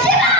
Yes,